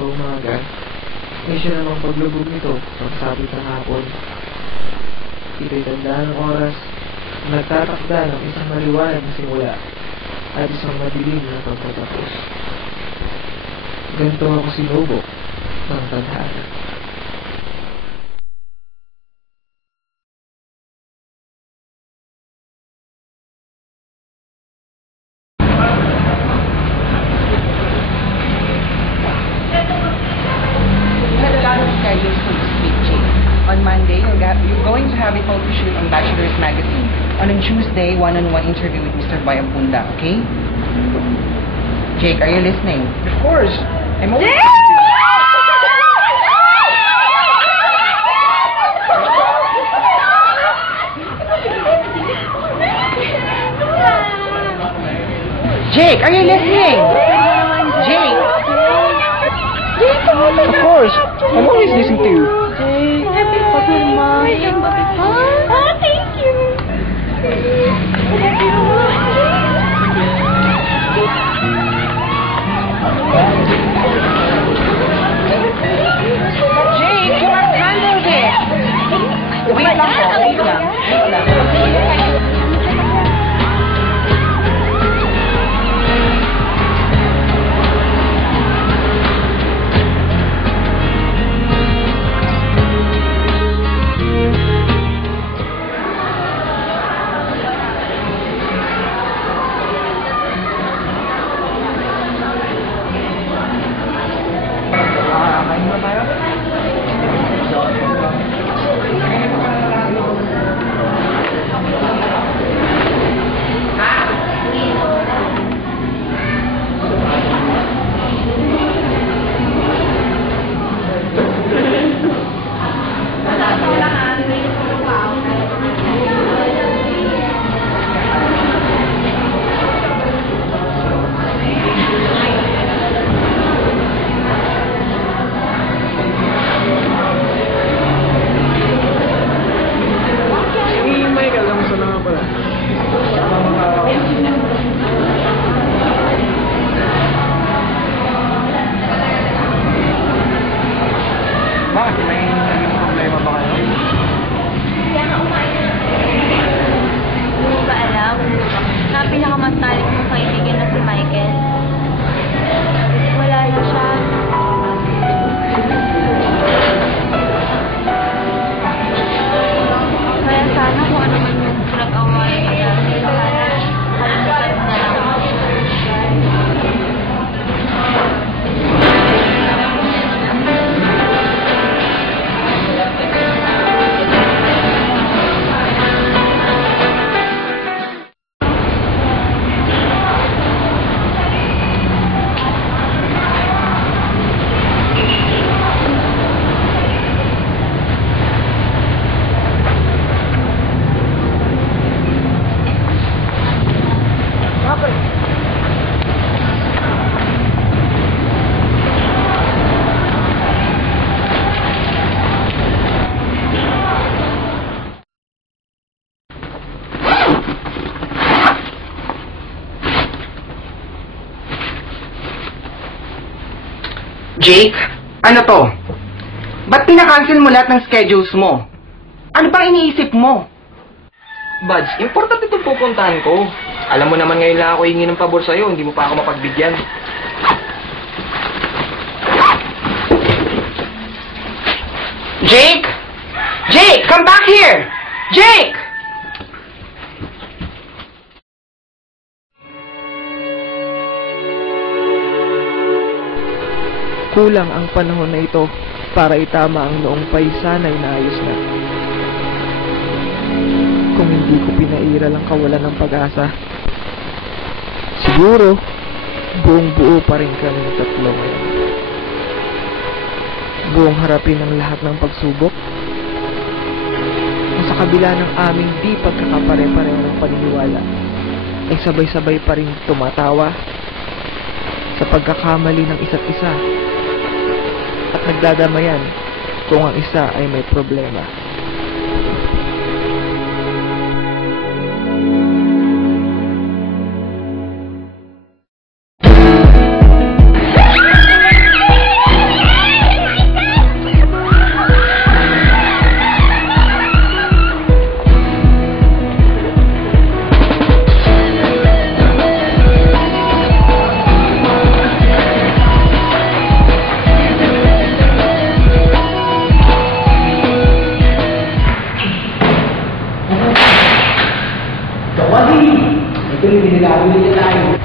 sa umaga, ay siya namang paglubog nito pagsapit ng hapon. Ito'y tanda ng oras, nagtatakda ng isang maliwanag na simula at isang madilim na pagtatapos. Ganito ako sinubok ng tadhana. On Monday, you're going to have a photo shoot on Bachelor's Magazine. On Tuesday, one-on-one interview with Mr. Boy Abunda, okay? Jake, are you listening? Of course! I'm always Jake, are you listening? Jake! Of course! I'm always listening to you. Thank you. Jake, you must handle this. Wait lang po, wait lang. Bakit? May problema ba kayo? Hindi mo ba alam na pinakamatalik mong kaibigan na si Michael? Wala na siya. Kaya sana kung ano man yung pinag-awayan niya, kalimutan na lang. Jake, ano to? Ba't pinakancel mo lahat ng schedules mo? Ano bang iniisip mo? Buds, importante itong pupuntahan ko. Alam mo naman ngayon lang ako hingi ng pabor sa'yo, hindi mo pa ako mapagbigyan. Jake! Jake, come back here! Jake! Kulang ang panahon na ito para itama ang noong pa'y sana'y naayos na. Kung hindi ko pinairal ang kawalan ng pag-asa, siguro, buong buo pa rin kami ng tatlo ngayon. Buong harapin ang lahat ng pagsubok. Kung sa kabila ng aming di pagkakapare-pareho ng paniniwala, ay sabay-sabay pa rin tumatawa sa pagkakamali ng isa't isa at nagdadamayan kung ang isa ay may problema. nila, bili tayo.